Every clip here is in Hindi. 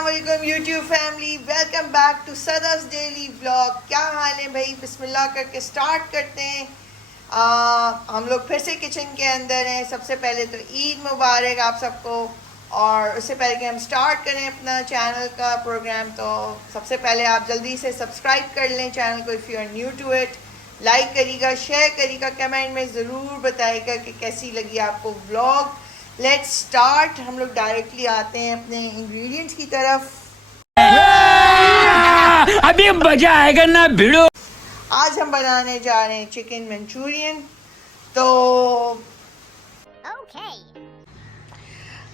अस्सलामुअलैकुम YouTube family, welcome back to Sadaf daily vlog. क्या हाल है भाई? बिस्मिल्लाह करके स्टार्ट करते हैं। हम लोग फिर से किचन के अंदर हैं। सबसे पहले तो ईद मुबारक आप सबको। और उससे पहले कि हम स्टार्ट करें अपना चैनल का प्रोग्राम, तो सबसे पहले आप जल्दी से सब्सक्राइब कर लें चैनल को if you are new to it. Like करिएगा, शेयर करिएगा, कमेंट में ज़रूर बताइएगा कि कैसी लगी आपको व्लॉग। Let's start. हम लोग डायरेक्टली आते हैं अपने इंग्रेडिएंट्स की तरफ। अभी मजा आएगा ना भिड़ो। आज हम बनाने जा रहे हैं चिकन मंचूरियन। तो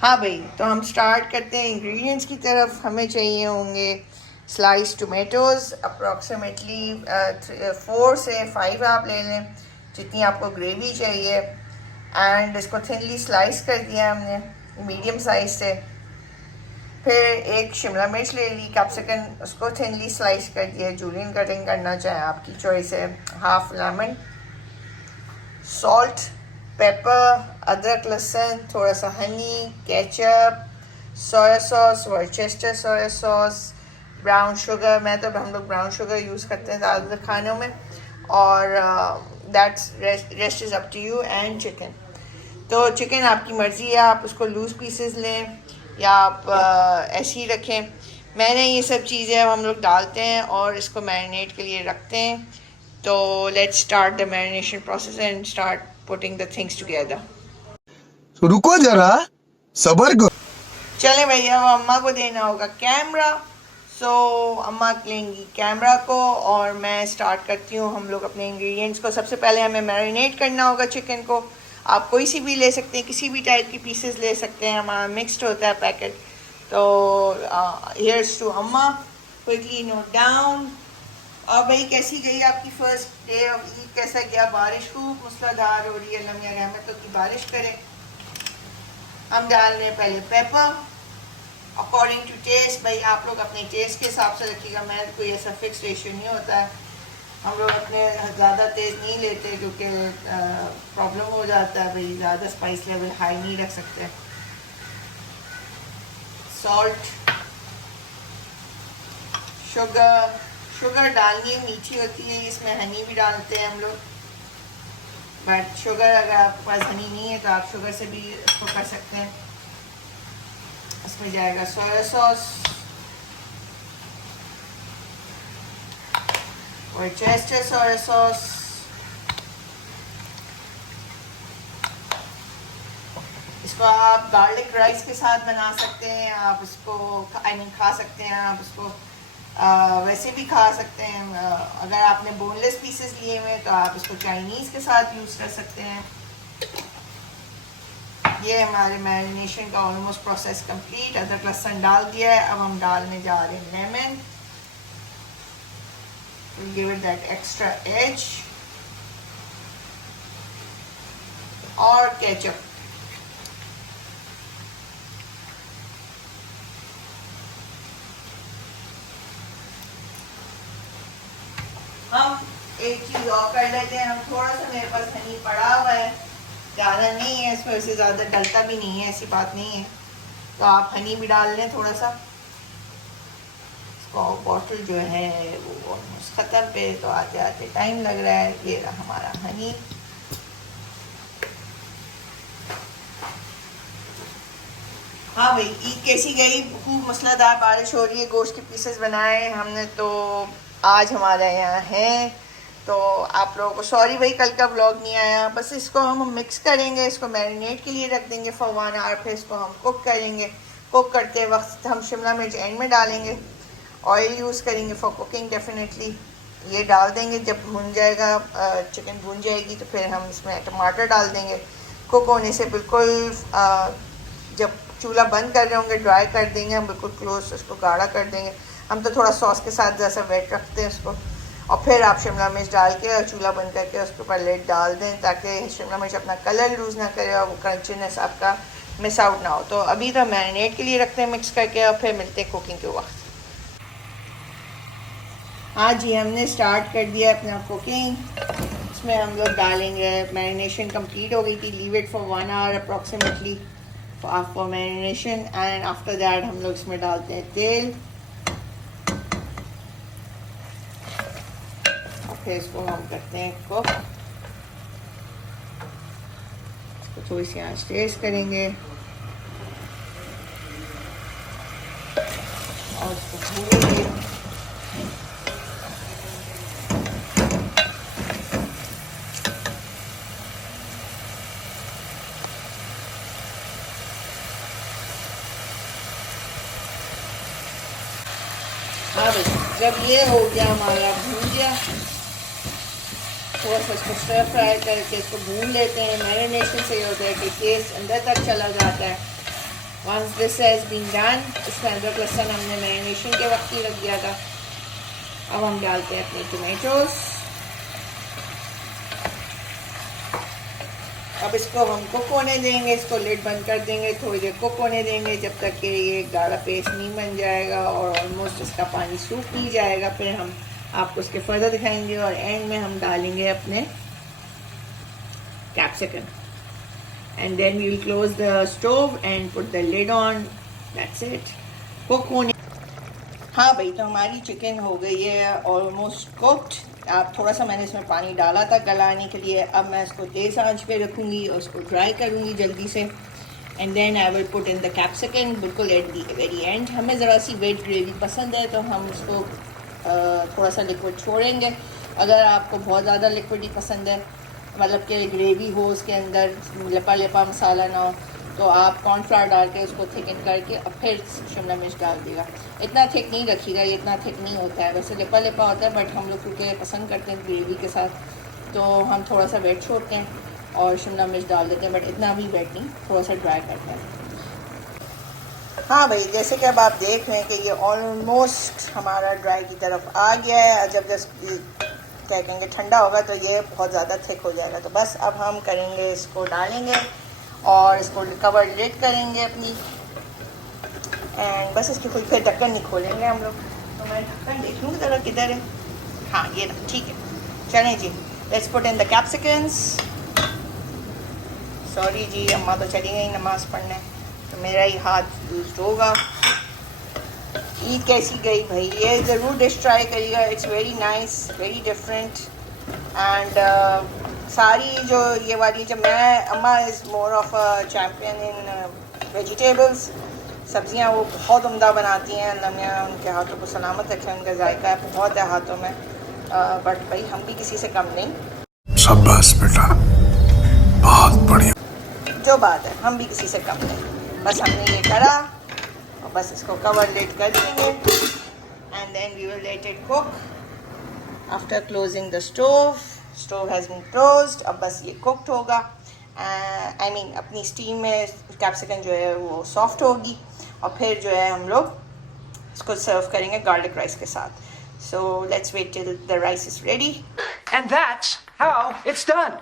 हाँ भाई, तो हम स्टार्ट करते हैं इंग्रेडिएंट्स की तरफ। हमें चाहिए होंगे स्लाइस टोमेटोज़, अप्रॉक्सीमेटली 4 से 5 आप ले लें जितनी आपको ग्रेवी चाहिए। एंड इसको थिनली स्लाइस कर दिया हमने मीडियम साइज से। फिर एक शिमला मिर्च ले ली, कैप्सिकम उसको थिनली स्लाइस कर दिया। जूलियन कटिंग करना चाहें आपकी चॉइस है। हाफ लेमन, सॉल्ट, पेपर, अदरक लहसुन, थोड़ा सा honey, ketchup, soya sauce, Worcestershire soya sauce, brown sugar. मैं तो हम लोग ब्राउन शुगर यूज़ करते हैं ज़्यादातर खानों में। और that's rest is up to you. And chicken, तो चिकन आपकी मर्ज़ी है, आप उसको लूज़ पीसेस लें या आप ऐसे ही रखें। मैंने ये सब चीज़ें हम लोग डालते हैं और इसको मैरिनेट के लिए रखते हैं। तो let's start the marination process and start putting the things together. रुको जरा, सबर करो। चलें भैया, अब अम्मा को देना होगा कैमरा। सो अम्मा लेंगी कैमरा को और मैं स्टार्ट करती हूँ। हम लोग अपने इंग्रेडिएंट्स को, सबसे पहले हमें मैरिनेट करना होगा चिकन को। आप कोई सी भी ले सकते हैं, किसी भी टाइप की पीसेस ले सकते हैं, हमारा मिक्स्ड होता है पैकेट। तो हियर्स टू अम्मा, क्विकली नोट डाउन। और भाई कैसी गई आपकी फर्स्ट डे ऑफ ईद? कैसा गया? बारिश खूब मूसलाधार हो रही है, अल्लाह मियां रहमतों की बारिश करें। हम डाल रहे हैं पहले पेपर अकॉर्डिंग टू टेस्ट। भाई आप लोग अपने टेस्ट के हिसाब से रखिएगा, मैं कोई ऐसा फिक्स रेशियो नहीं होता है। हम लोग अपने ज़्यादा तेज़ नहीं लेते क्योंकि प्रॉब्लम हो जाता है। भाई ज़्यादा स्पाइस लेवल हाई नहीं रख सकते। सॉल्ट, शुगर डालनी मीठी होती है, इसमें हनी भी डालते हैं हम लोग। बट शुगर अगर आपके पास हनी नहीं है तो आप शुगर से भी इसको कर सकते हैं। इसमें जाएगा सोया सॉस, वर्चेस्टर सोया सॉस, इसको आप गार्लिक राइस के साथ बना सकते हैं। आप इसको खा सकते हैं। आप इसको वैसे भी खा सकते हैं। अगर आपने बोनलेस पीसेस लिए हुए तो आप इसको चाइनीज़ के साथ यूज़ कर सकते हैं। ये हमारे मैरिनेशन का ऑलमोस्ट प्रोसेस कंप्लीट। अदरक लहसुन डाल दिया है। अब हम डालने जा रहे हैं lemon. We'll give it that extra edge। और केचप। हम एक चीज़ और कर लेते हैं। हम थोड़ा सा, मेरे पास हनी पड़ा हुआ है, ज़्यादा नहीं है, इसमें वैसे ज़्यादा डलता भी नहीं है, ऐसी बात नहीं है। तो आप हनी भी डाल लें थोड़ा सा। बॉटल जो है वो ऑलमोस्ट ख़त्म पे, तो आते आते टाइम लग रहा है। ये रहा हमारा हनी। हाँ भाई, ईद कैसी गई? खूब मसलादार बारिश हो रही है। गोश्त के पीसेस बनाए हमने तो आज हमारे यहाँ हैं। तो आप लोगों को सॉरी भाई कल का व्लॉग नहीं आया। बस इसको हम मिक्स करेंगे, इसको मैरिनेट के लिए रख देंगे फॉर 1 आवर। फिर इसको हम कुक करेंगे। कुक करते वक्त हम शिमला मिर्च एंड में डालेंगे। ऑयल यूज़ करेंगे फॉर कुकिंग डेफिनेटली। ये डाल देंगे जब भुन जाएगा, चिकन भुन जाएगी तो फिर हम इसमें टमाटर डाल देंगे। कुक होने से बिल्कुल जब चूल्हा बंद कर रहे होंगे ड्राई कर देंगे हम, बिल्कुल क्लोज, उसको गाढ़ा कर देंगे। हम तो थोड़ा सॉस के साथ जैसा वेट रखते हैं उसको। और फिर आप शिमला मिर्च डाल के और चूल्हा बंद करके उसके ऊपर लेड डाल दें ताकि शिमला मिर्च अपना कलर लूज़ ना करे और वो क्रंचीनेस आपका मिस आउट ना हो। तो अभी तो मैरिनेट के लिए रखते हैं मिक्स करके और फिर मिलते हैं कुकिंग के वक्त। हाँ जी, हमने स्टार्ट कर दिया अपना कुकिंग। इसमें हम लोग डालेंगे, मैरिनेशन कंप्लीट हो गई थी, leave it for 1 hour approximately. For marination and after that हम लोग इसमें डालते हैं तेल और फिर इसको हम करते हैं कुक। इसको थोड़ी सी आंच तेज करेंगे और इसको भूनेंगे। अब जब ये हो गया हमारा भून गया, थोड़ा सा इसको स्टर फ्राई करके इसको भून लेते हैं। मैरिनेशन से ये होता है कि टेस्ट अंदर तक चला जाता है। Once this has been done, इसमें अदरक लहसुन हमने मैरिनेशन के वक्त ही रख दिया था। अब हम डालते हैं अपने टोमेटोज। अब इसको हम कुक होने देंगे, इसको लिड बंद कर देंगे, थोड़ी देर कुक होने देंगे जब तक कि ये गाढ़ा पेस्ट नहीं बन जाएगा और ऑलमोस्ट इसका पानी सूख नहीं जाएगा। फिर हम आपको उसके फर्दर दिखाएंगे और एंड में हम डालेंगे अपने capsicum and then we will close the stove and put the lid on. That's it, cook होने। हाँ भाई, तो हमारी चिकन हो गई है ऑलमोस्ट कुक्ड। आप थोड़ा सा मैंने इसमें पानी डाला था गलाने के लिए। अब मैं इसको तेज़ आंच पे रखूँगी और उसको ड्राई करूँगी जल्दी से and then I will put in the capsicum बिल्कुल एट दी वेरी एंड। हमें ज़रा सी वेट ग्रेवी पसंद है तो हम उसको थोड़ा सा लिक्विड छोड़ेंगे। अगर आपको बहुत ज़्यादा लिक्विड ही पसंद है, मतलब कि ग्रेवी हो उसके अंदर, लपा लपा मसाला ना हो, तो आप कॉर्नफ्लावर डाल के उसको थिकन करके और फिर शिमला मिर्च डाल देगा। इतना थिक नहीं रखिएगा, ये इतना थिक नहीं होता है, वैसे लिपा लिपा होता है, बट हम लोग क्योंकि पसंद करते हैं ग्रेवी के साथ तो हम थोड़ा सा वेट छोड़ते हैं और शिमला मिर्च डाल देते हैं, बट इतना भी वेट नहीं, थोड़ा सा ड्राई करते हैं। हाँ भाई, जैसे कि अब आप देख रहे हैं कि ये ऑलमोस्ट हमारा ड्राई की तरफ आ गया है। जब क्या कहेंगे ठंडा होगा तो ये बहुत ज़्यादा थिक हो जाएगा। तो बस अब हम करेंगे, इसको डालेंगे और इसको कवर लिड करेंगे अपनी एंड बस इसकी कोई फिर ढक्कन नहीं खोलेंगे हम लोग। तो मैं ढक्कन देख लूँगी ज़रा किधर है। हाँ ये ना, ठीक है, चलें जी, let's put in the capsicums. Sorry जी, अम्मा तो चली गई नमाज़ पढ़ने, तो मेरा ही हाथ यूज होगा। ईद कैसी गई भाई, ये ज़रूर डिश ट्राई करिएगा, it's very nice, very different and सारी जो ये वाली, जब मैं अम्मा is more of a champion in vegetables, सब्जियां वो बहुत उम्दा बनाती हैं। अल्लाह मियां उनके हाथों को सलामत रखे, उनका जायका बहुत है हाथों में, बट भाई हम भी किसी से कम नहीं। शाबाश बेटा, बहुत बढ़िया। जो बात है, हम भी किसी से कम नहीं। बस हमने ये करा और बस इसको कवर लेट कर देंगे and then we will let it cook after closing the stove. Stove has been closed. अब बस ये कुक्ड होगा, आई मीन अपनी स्टीम में कैप्सिकम जो है वो सॉफ्ट होगी और फिर जो है हम लोग इसको सर्व करेंगे गार्लिक राइस के साथ। So let's wait till the rice is ready And that's how it's done.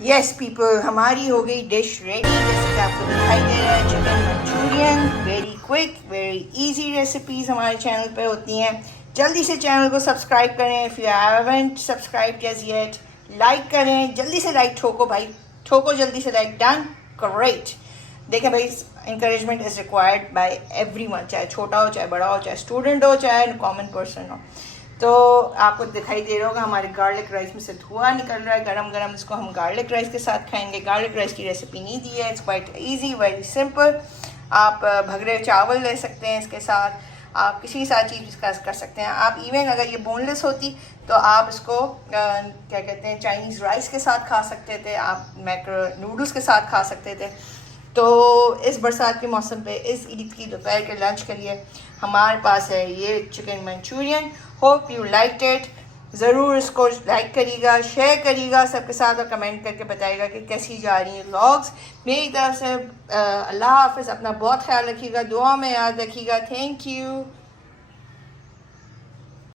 Yes people, हमारी हो गई डिश रेडी। जैसे कि आपको दिखाई दे रहा है, chicken Manchurian, very quick, very easy recipes हमारे चैनल पे होती हैं। जल्दी से चैनल को सब्सक्राइब करें if you haven't subscribed as yet. Like करें, जल्दी से लाइक ठोको भाई, ठोको जल्दी से लाइक। Done, great. देखें भाई, encouragement is required by everyone, चाहे छोटा हो, चाहे बड़ा हो, चाहे स्टूडेंट हो, चाहे कॉमन पर्सन हो। तो आपको दिखाई दे रहा होगा हमारे गार्लिक राइस में से धुआं निकल रहा है गरम गरम। इसको हम गार्लिक राइस के साथ खाएंगे। गार्लिक राइस की रेसिपी नहीं दी है, it's quite easy, very simple. आप भगरे चावल ले सकते हैं इसके साथ, आप किसी के साथ चीज़ का कर सकते हैं। आप इवन अगर ये बोनलेस होती तो आप इसको क्या कहते हैं, चाइनीज़ राइस के साथ खा सकते थे, आप मैक्रो नूडल्स के साथ खा सकते थे। तो इस बरसात के मौसम पे इस ईद की दोपहर के लंच के लिए हमारे पास है ये chicken Manchurian. Hope you like it. ज़रूर इसको लाइक करिएगा, शेयर करिएगा सबके साथ और कमेंट करके बताइएगा कि कैसी जा रही हैं व्लॉग्स। मेरी तरफ से अल्लाह हाफ़िज़, अपना बहुत ख्याल रखिएगा, दुआ में याद रखिएगा। Thank you.